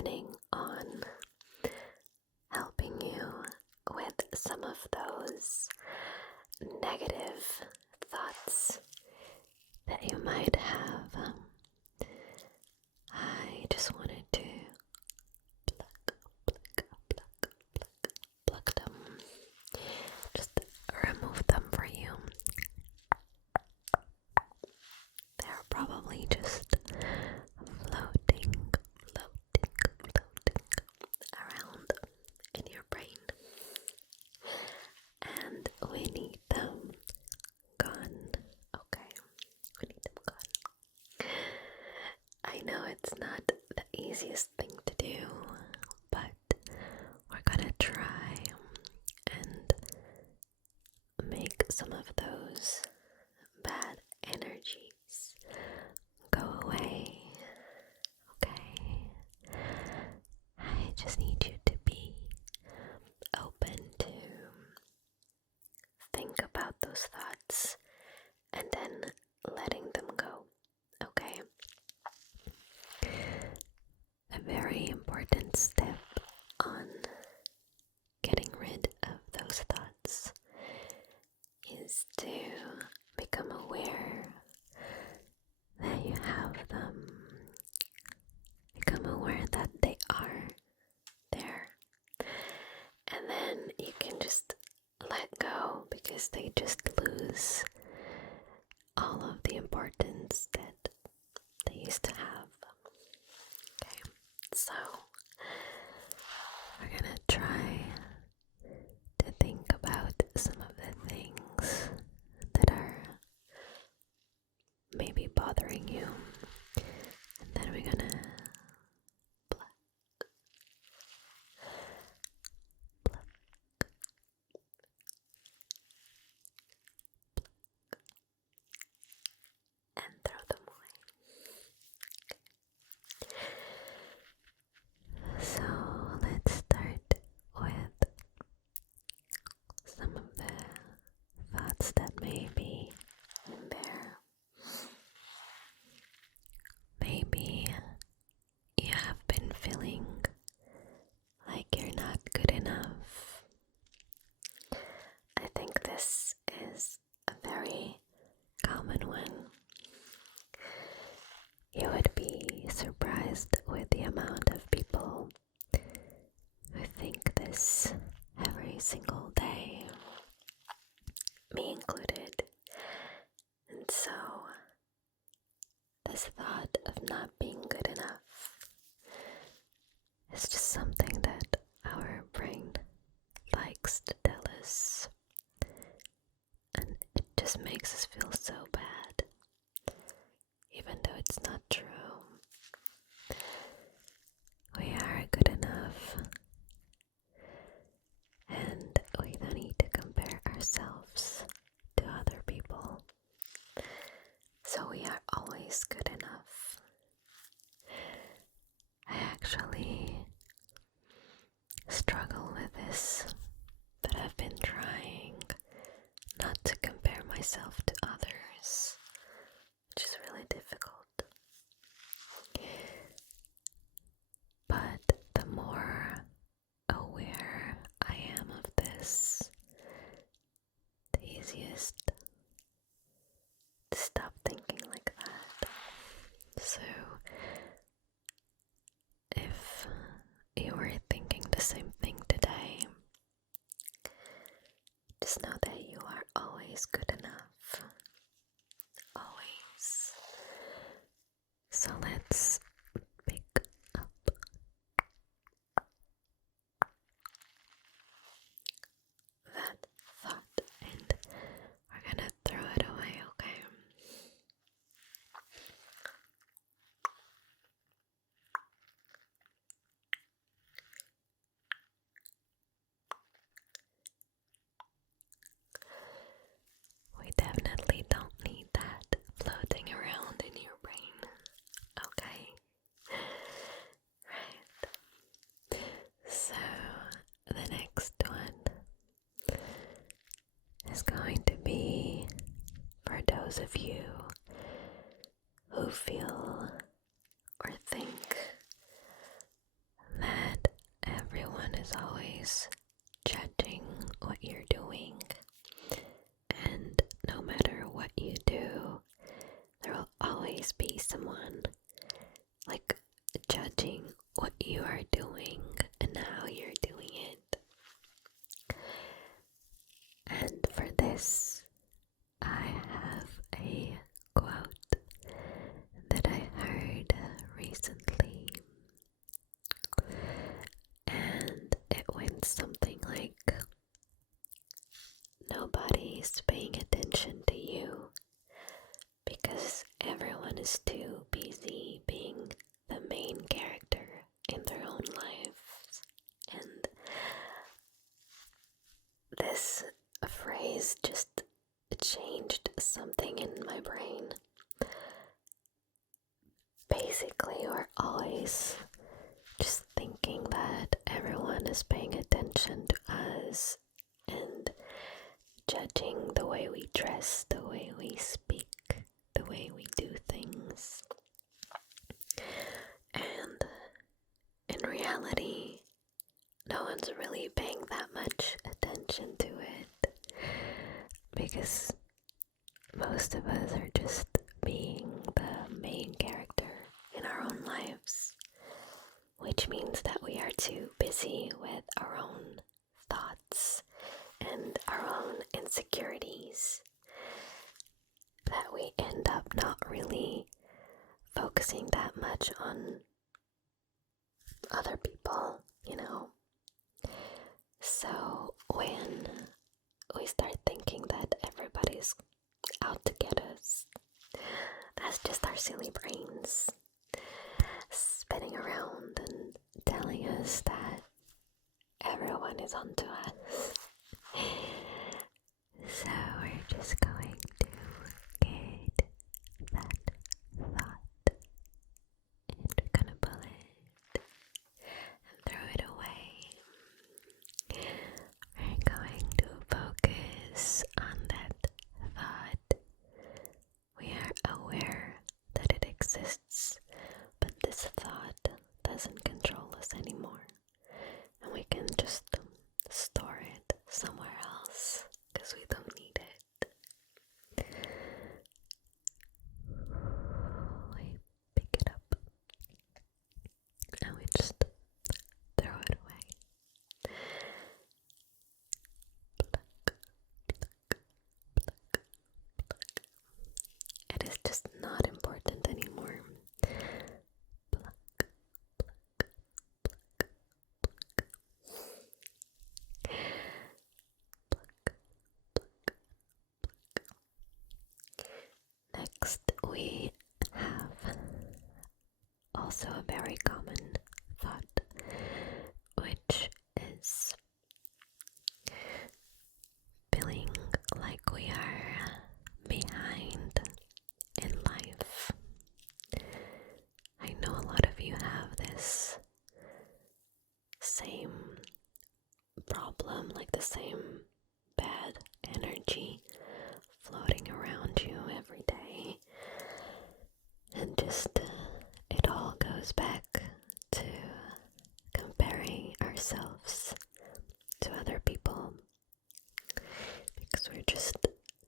planning on helping you with some of those negative thoughts that you might have. I just wanted to pluck them, just remove them for you. They're probably just floating around in your brain, and we need them gone. Okay, we need them gone. I know it's not the easiest thing to do, but we're gonna try and make some of those bad energies go away. Okay, I just need you to be open to think about those thoughts and then letting them go. Okay, a very important step on getting rid of those thoughts is to become aware that you have them. Become aware that they are there. And then you can just let go, because they just lose all of the importance that they used to have. Okay, so we're gonna try to think about some of the things that are maybe bothering you, and then we're gonna pluck, and throw them away. So let's start with some of the thoughts that may be in there. Maybe you have been feeling like you're not good enough. I think this is a very common one. You would be surprised with the amount of people who think this every single day, me included. And so this thought of not being good enough is just something that our brain likes to tell us, and it just makes us feel so bad, even though it's not true. We are good enough, and we don't need to compare ourselves to other people. So we are always good enough. I actually struggle with this, but I've been trying not to compare myself to others, which is really difficult. But the more aware I am of this, the easiest to stop thinking like that. So if you were thinking the same thing today, just know that you are always good enough. Always. So let's pick up that thought and we're gonna throw it away, okay? We definitely don't need that floating around in your brain, okay? Right. So the next one is going to be for those of you who feel or think is always judging what you're doing, and no matter what you do, there will always be someone like judging what you are doing and how you're doing it. And for this, I have a quote that I heard recently, and it went something like, nobody's paying attention to you because everyone is too busy being the main character in their own lives. And this phrase just changed something in my brain. Basically, we're always just thinking that everyone is paying attention to us and judging the way we dress, the way we speak, the way we do things. And in reality, no one's really paying that much attention to it, because most of us are just being the main character in our own lives, which means that we are too busy with our own thoughts and our own insecurities that we end up not really focusing that much on other people, you know. So when we start thinking that everybody's out to get us, that's just our silly brains spinning around and telling us that everyone is onto us. So we're just going to get that thought, and we're gonna pull it and throw it away. We're going to focus on that thought. We are aware that it exists, but this thought doesn't control us anymore, and we can just store it somewhere else because we don't need it. We pick it up and we just throw it away. It is just not important anymore. Pluck, pluck, Next, we have also a very common thought, which is feeling like we are behind in life. I know a lot of you have this same problem, like the same bad energy floating around you every day, and just it all goes back to comparing ourselves to other people, because we're just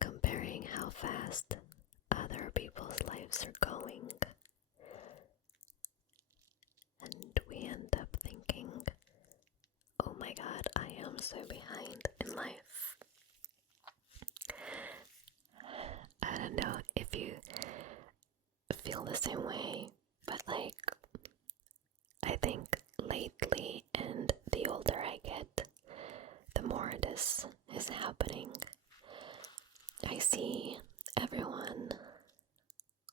comparing how fast other people's lives are going, and we end up thinking, oh my god, I am so behind in life. I don't know if you feel the same way, but like, I think lately, and the older I get, the more this is happening. I see everyone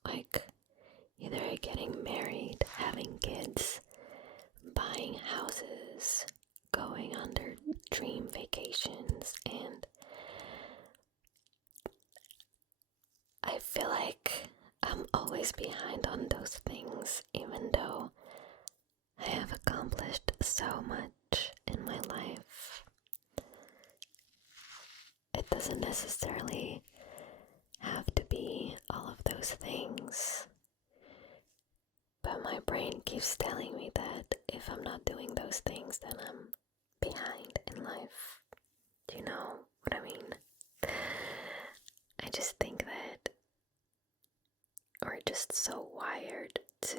like either getting married, having kids, buying houses, going on their dream vacations, and I feel like I'm always behind on those things, even though I have accomplished so much in my life. It doesn't necessarily have to be all of those things, but my brain keeps telling me that if I'm not doing those things, then I'm behind in life. Do you know what I mean? I just think that we're just so wired to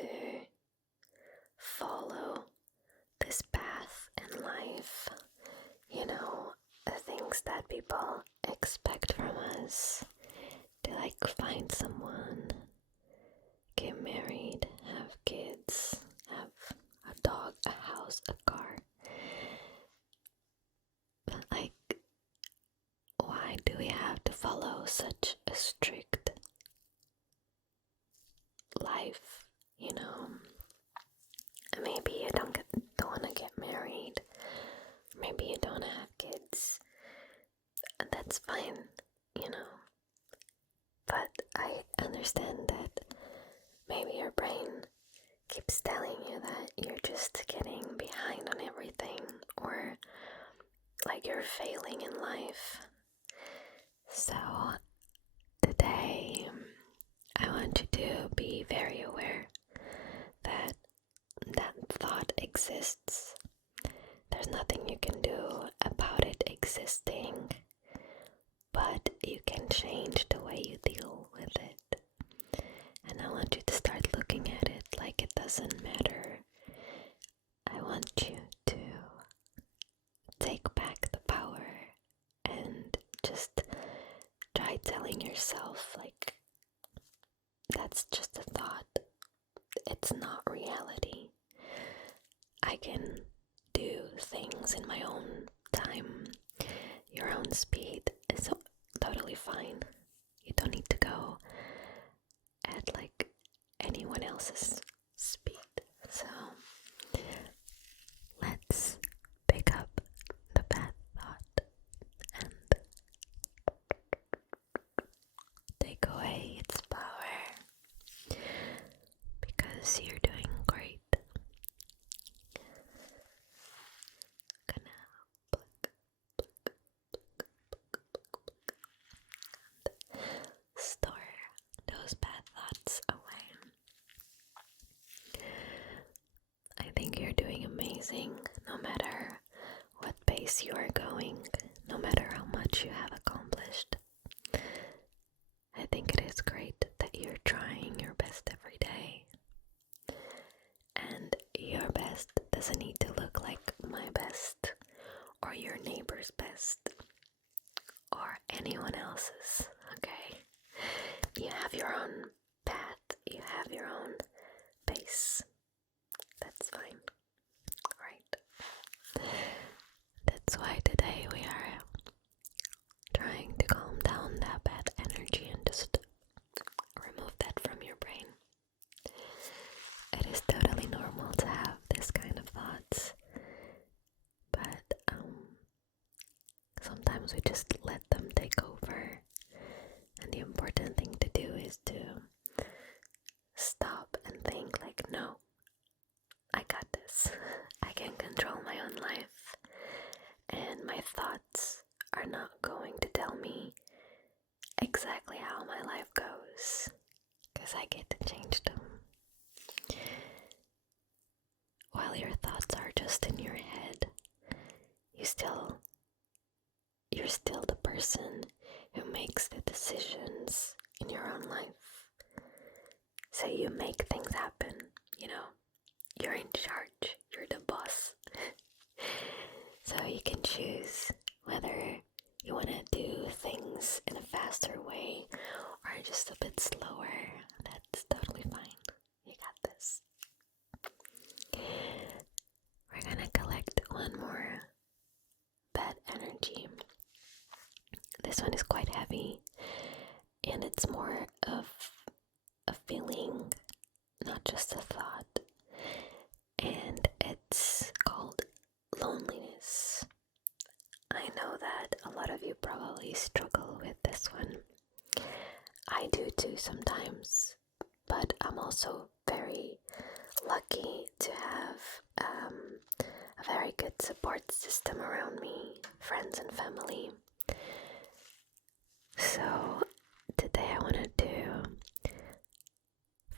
follow this path in life. You know, the things that people expect from us, to like find someone, get married, have kids, have a dog, a house, a car. But like, why do we have to follow such a strict life? You know, maybe you don't want to get married, maybe you don't have kids, and that's fine, you know. But I understand that maybe your brain keeps telling you that you're just getting behind on everything, or like you're failing in life. So today I want you to be very aware that that thought exists. There's nothing you can do about it existing, but you can change the way you deal with it. And I want you to start looking at it like it doesn't matter. I want you to take back the power and just try telling yourself, like, that's just a thought. It's not reality. I can do things in my own time. Your own speed is totally fine. You don't need to go at like anyone else's speed. So let's pick up the bad thought and take away its power, because you're doing great. Gonna pluck, pluck, and store those bad thoughts away. I think you're doing amazing, no matter what pace you are going, no matter how much you have accomplished. I think it is great that you're trying your best every day. And your best doesn't need to look like my best, or your neighbor's best, or anyone else's, okay? You have your own path, you have your own pace. That's fine, right? That's why today we are trying to calm down that bad energy and just remove that from your brain. It is totally normal to have this kind of thoughts, but sometimes we just let them take over, and the important thing to do is to stop and think like, no, I got this. I can control my own life, and my thoughts are not going to tell me exactly how my life goes, because I get to change them. While your thoughts are just in your head, you're still the person who makes the decisions in your own life. So you make things happen, you know. You're in charge, you're the boss. So you can choose whether you want to do things in a faster way or just a bit slower. That's totally fine. You got this. We're gonna collect one more bad energy. This one is quite heavy, and it's more of a feeling, not just a thought. And it's called loneliness. I know that a lot of you probably struggle with this one. I do too sometimes, but I'm also very lucky to have a very good support system around me, friends and family. So today I wanted to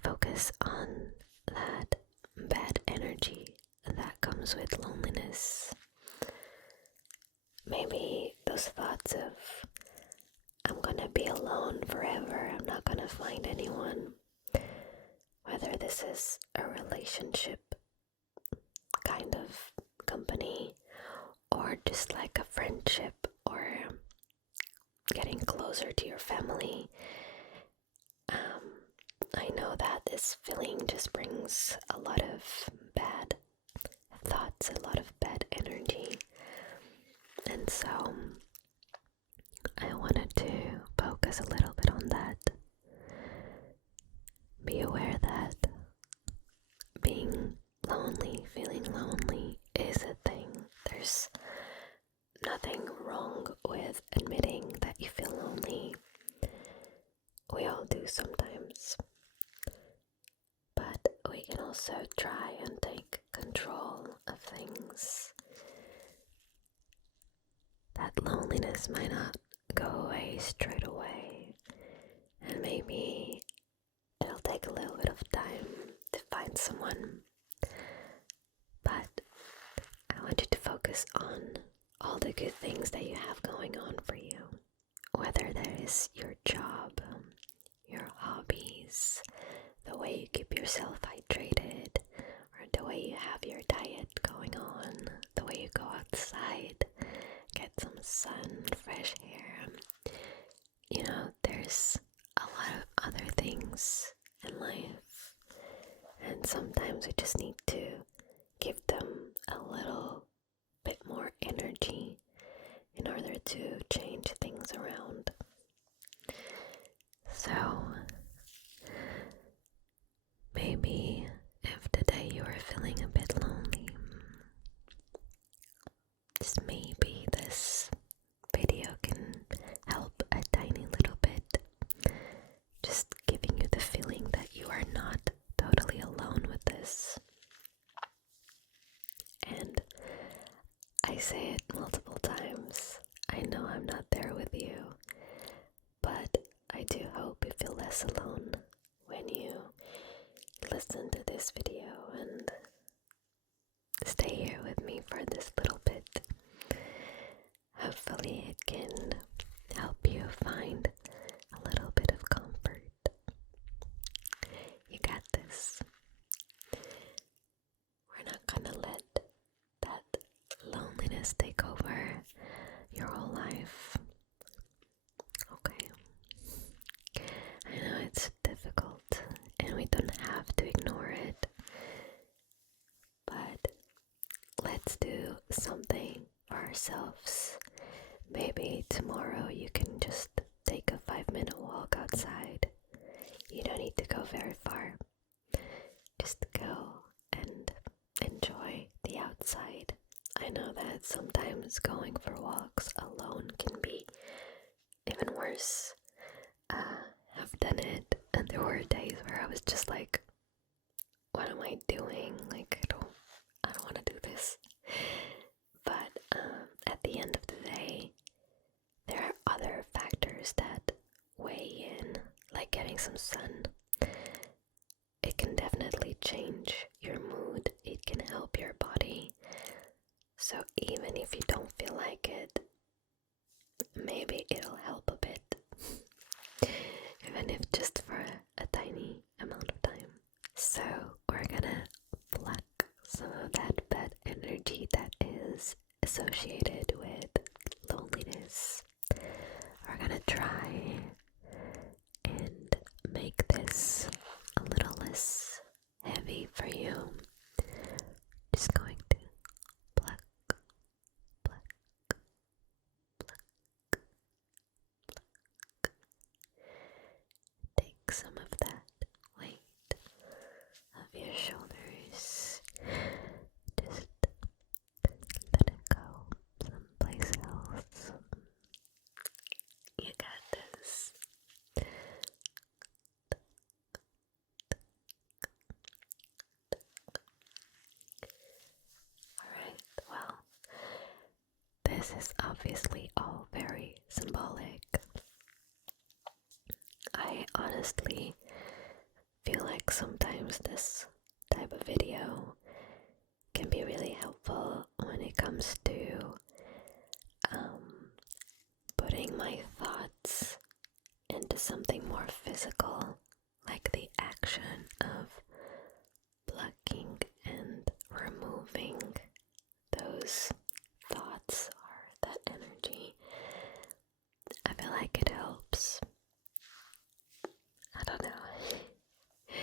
focus on that bad energy that comes with loneliness. maybe those thoughts of I'm gonna be alone forever, I'm not gonna find anyone, whether this is a relationship kind of company or just like a friendship or getting closer to your family. I know that this feeling just brings a lot of bad thoughts, a lot of bad energy, and so I wanted to focus a little bit on that. Be aware that being lonely, feeling lonely is a thing. There's nothing wrong with admitting that you feel lonely. We all do sometimes. But we can also try and take control of things. That loneliness might not go away straight away, and maybe it'll take a little bit of time to find someone. But I want you to focus on all the good things that you have going on for you. Whether that is your job, your hobbies, the way you keep yourself hydrated, or the way you have your diet going on, the way you go outside, get some sun, fresh air. You know, there's a lot of other things in life, and sometimes we just need to give them a little bit more energy in order to change things around. So maybe if today you are feeling a bit lonely, just maybe this video can help a tiny little bit, just giving you the feeling that you are not totally alone with this. And I say it multiple times, I know I'm not there with you, but I do hope you feel less alone when you listen to this video and stay here with me for this little bit. Hopefully it can help you find a little bit of comfort. You got this. We're not gonna let that loneliness take over your whole life. Okay. I know it's difficult and we don't have to ignore it, but let's do something for ourselves. Maybe tomorrow you can just take a 5-minute walk outside. You don't need to go very far. Just go and enjoy the outside. I know that sometimes going for walks alone can be even worse. I've done it, and there were days where I was just like, what am I doing? Like, I don't want to do this. But at the end of the day, there are other factors that weigh in, like getting some sun. It can definitely change your mood. It can help your body. So even if you don't feel like it, maybe it'll help a bit. Even if just for a tiny amount of time. So we're gonna pluck some of that bad energy that is associated with loneliness. We're gonna try and make this a little less heavy for you. Just going to pluck, pluck, pluck, pluck. Take some of that weight of your shoulders. Just let it go someplace else. You got this. Alright, well, this is obviously all very symbolic. I honestly feel like sometimes this type of video can be really helpful when it comes to something more physical, like the action of plucking and removing those thoughts or that energy. I feel like it helps. I don't know.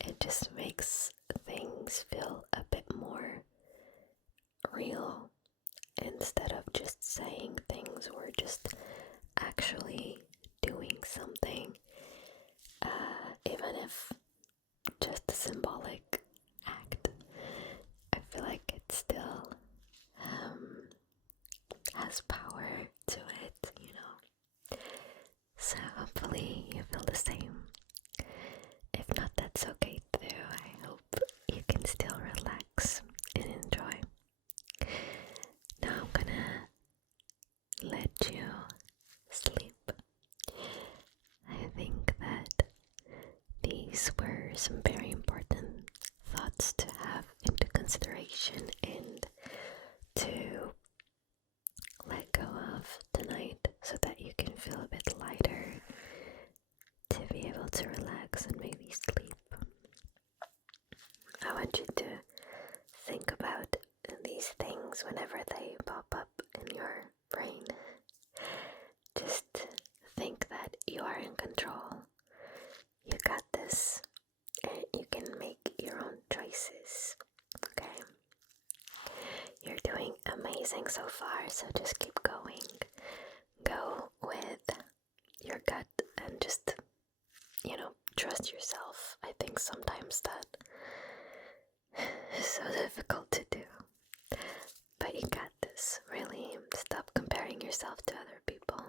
It just makes things feel a bit more real instead of just saying things or just actually doing something, even if just a symbolic act. I feel like it still has power to it, you know. So hopefully you feel the same. If not, that's okay too. I hope you can still relax and enjoy. Now I'm gonna let you sleep. I think that these were some very important thoughts to have into consideration and to let go of tonight so that you can feel a bit lighter, to be able to relax and maybe sleep. I want you to think about these things whenever they pop up in your brain. Just think that you are in control. You got this, and you can make your own choices. Okay? You're doing amazing so far, so just keep going. Go with your gut and just, trust yourself. I think sometimes that is so difficult to do. But you got this, really. Stop comparing yourself to other people.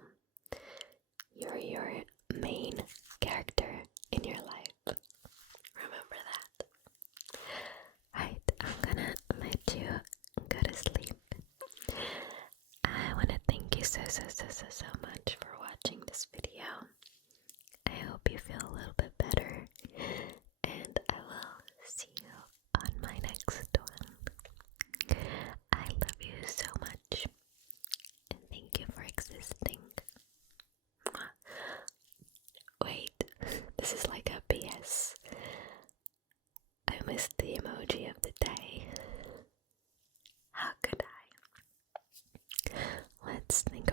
You're your main character in your life. Remember that. Right, I'm gonna let you go to sleep. I want to thank you so much for watching this video. I hope you feel a little bit better, and I will see you on my next one. I love you so much, and thank you for existing. Wait, this is like a PS. I missed the emoji of the day. How could I? Let's think